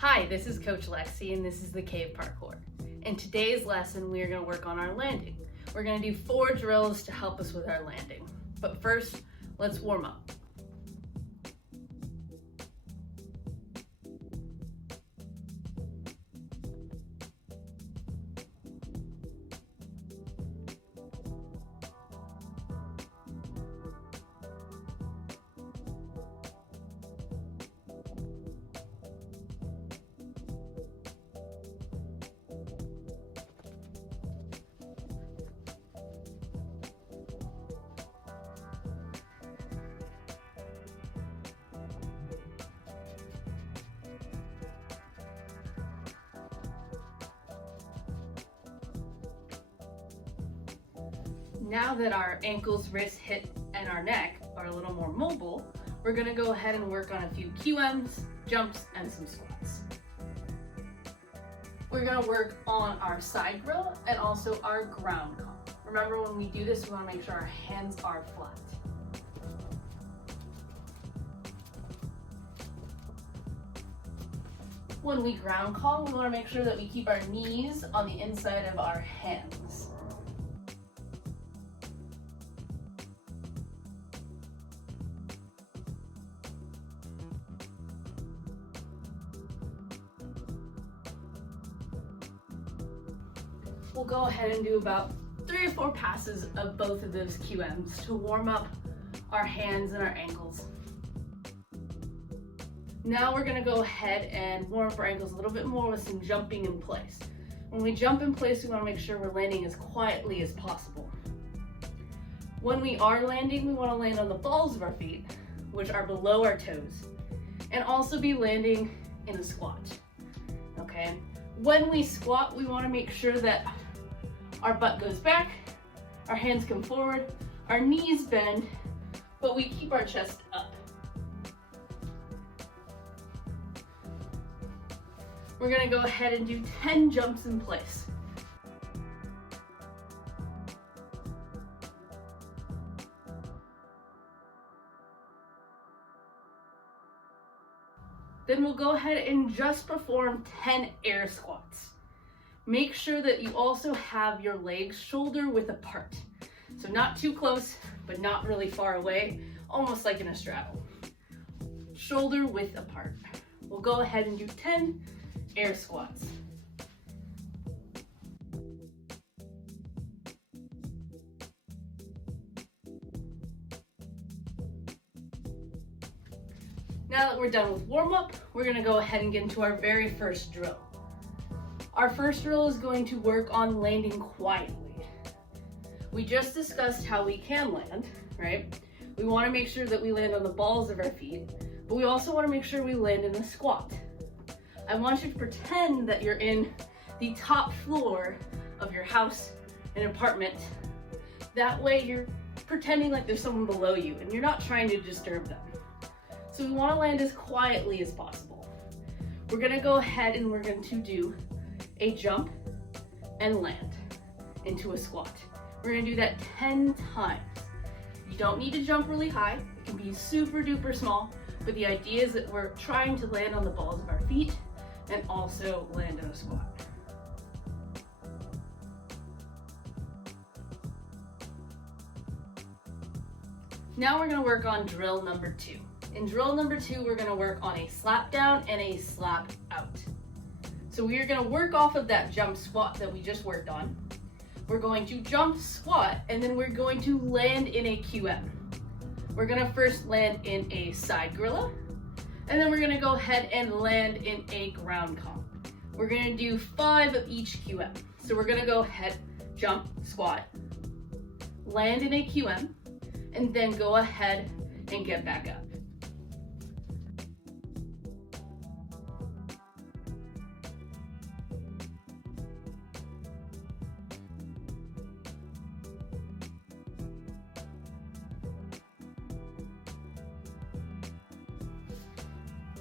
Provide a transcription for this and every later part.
Hi, this is Coach Lexi and this is the Cave Parkour. In today's lesson, we are going to work on our landing. We're going to do 4 drills to help us with our landing. But first, let's warm up. Now that our ankles, wrists, hip, and our neck are a little more mobile, we're going to go ahead and work on a few QMs, jumps, and some squats. We're going to work on our side grill and also our ground comp. Remember, when we do this, we want to make sure our hands are flat. When we ground call, we want to make sure that we keep our knees on the inside of our hands. We'll go ahead and do about 3 or 4 passes of both of those QMs to warm up our hands and our ankles. Now we're going to go ahead and warm up our ankles a little bit more with some jumping in place. When we jump in place, we want to make sure we're landing as quietly as possible. When we are landing, we want to land on the balls of our feet, which are below our toes, and also be landing in a squat. Okay? When we squat, we want to make sure that our butt goes back, our hands come forward, our knees bend, but we keep our chest up. We're going to go ahead and do 10 jumps in place. Then we'll go ahead and just perform 10 air squats. Make sure that you also have your legs shoulder width apart. So not too close, but not really far away, almost like in a straddle. Shoulder width apart. We'll go ahead and do 10 air squats. Now that we're done with warm-up, we're going to go ahead and get into our very first drill. Our first drill is going to work on landing quietly. We just discussed how we can land, right? We want to make sure that we land on the balls of our feet, but we also want to make sure we land in a squat. I want you to pretend that you're in the top floor of your house, an apartment. That way you're pretending like there's someone below you and you're not trying to disturb them. So we want to land as quietly as possible. We're going to go ahead and we're going to do a jump and land into a squat. We're going to do that 10 times. You don't need to jump really high. It can be super duper small, but the idea is that we're trying to land on the balls of our feet and also land in a squat. Now we're going to work on drill number 2. In drill number 2, we're going to work on a slap down and a slap out. So we are going to work off of that jump squat that we just worked on. We're going to jump squat and then we're going to land in a QM. We're going to first land in a side gorilla and then we're going to go ahead and land in a ground comp. We're going to do 5 of each QM. So we're going to go ahead, jump, squat, land in a QM, and then go ahead and get back up.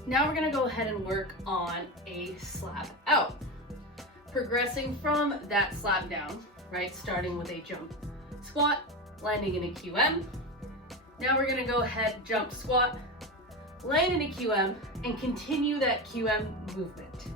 Now we're going to go ahead and work on a slap out. Progressing from that slap down, right? Starting with a jump squat, landing in a QM. Now we're going to go ahead, jump squat, land in a QM, and continue that QM movement.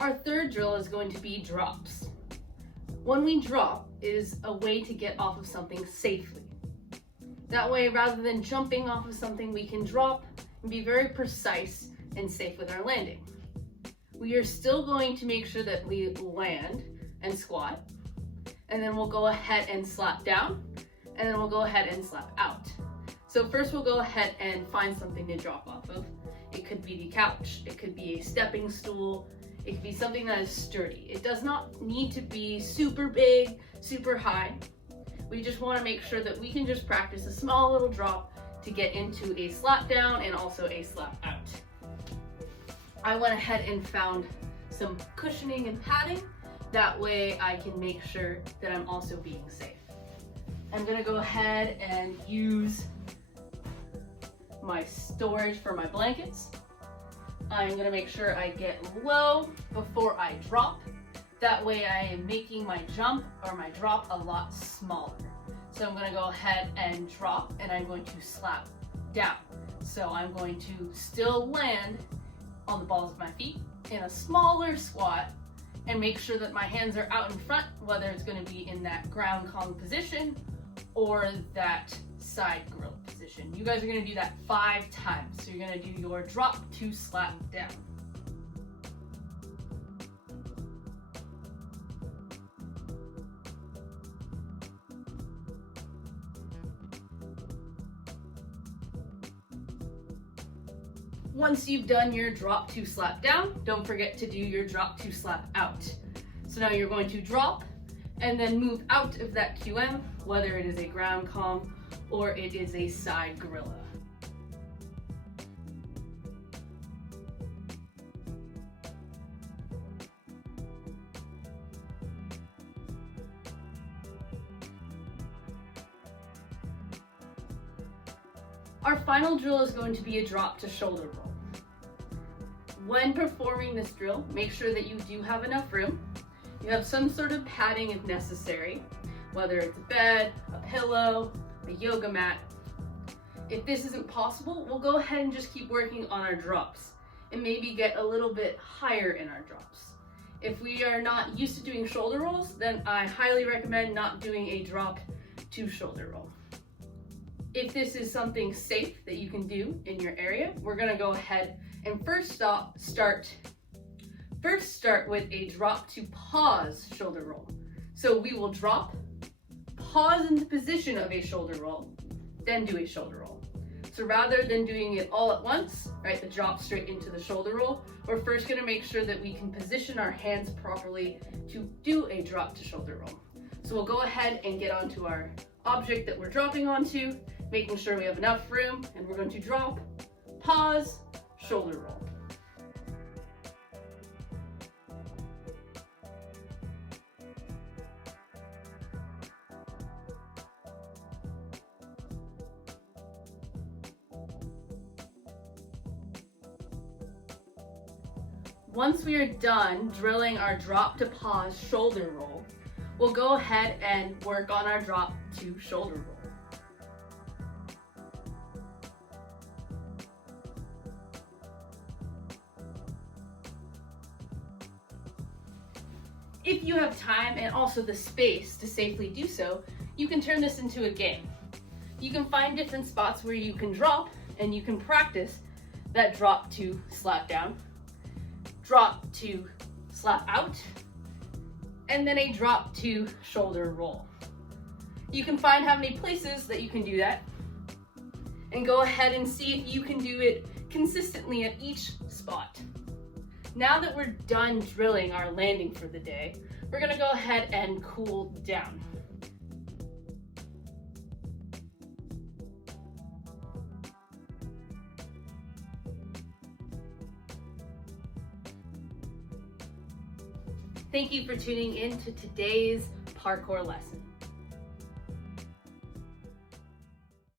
Our third drill is going to be drops. When we drop is a way to get off of something safely. That way, rather than jumping off of something, we can drop and be very precise and safe with our landing. We are still going to make sure that we land and squat, and then we'll go ahead and slap down, and then we'll go ahead and slap out. So first we'll go ahead and find something to drop off of. It could be the couch, it could be a stepping stool, it could be something that is sturdy. It does not need to be super big, super high. We just want to make sure that we can just practice a small little drop to get into a slap down and also a slap out. I went ahead and found some cushioning and padding. That way I can make sure that I'm also being safe. I'm gonna go ahead and use my storage for my blankets. I'm gonna make sure I get low before I drop. That way I am making my jump or my drop a lot smaller. So I'm gonna go ahead and drop, and I'm going to slap down. So I'm going to still land on the balls of my feet in a smaller squat and make sure that my hands are out in front, whether it's gonna be in that ground Kong position or that side gorilla position. You guys are gonna do that 5 times. So you're gonna do your drop to slap down. Once you've done your drop to slap down, don't forget to do your drop to slap out. So now you're going to drop and then move out of that QM, whether it is a ground Kong or it is a side gorilla. Our final drill is going to be a drop to shoulder roll. When performing this drill, make sure that you do have enough room. You have some sort of padding if necessary, whether it's a bed, a pillow, a yoga mat. If this isn't possible, we'll go ahead and just keep working on our drops and maybe get a little bit higher in our drops. If we are not used to doing shoulder rolls, then I highly recommend not doing a drop to shoulder roll. If this is something safe that you can do in your area, we're gonna go ahead and first start with a drop to pause shoulder roll. So we will drop, pause in the position of a shoulder roll, then do a shoulder roll. So rather than doing it all at once, right, the drop straight into the shoulder roll, we're first gonna make sure that we can position our hands properly to do a drop to shoulder roll. So we'll go ahead and get onto our object that we're dropping onto, making sure we have enough room, and we're going to drop, pause, shoulder roll. Once we are done drilling our drop to pause shoulder roll, we'll go ahead and work on our drop to shoulder roll. If you have time and also the space to safely do so, you can turn this into a game. You can find different spots where you can drop and you can practice that drop to slap down, drop to slap out, and then a drop to shoulder roll. You can find how many places that you can do that and go ahead and see if you can do it consistently at each spot. Now that we're done drilling our landing for the day, we're gonna go ahead and cool down. Thank you for tuning in to today's parkour lesson.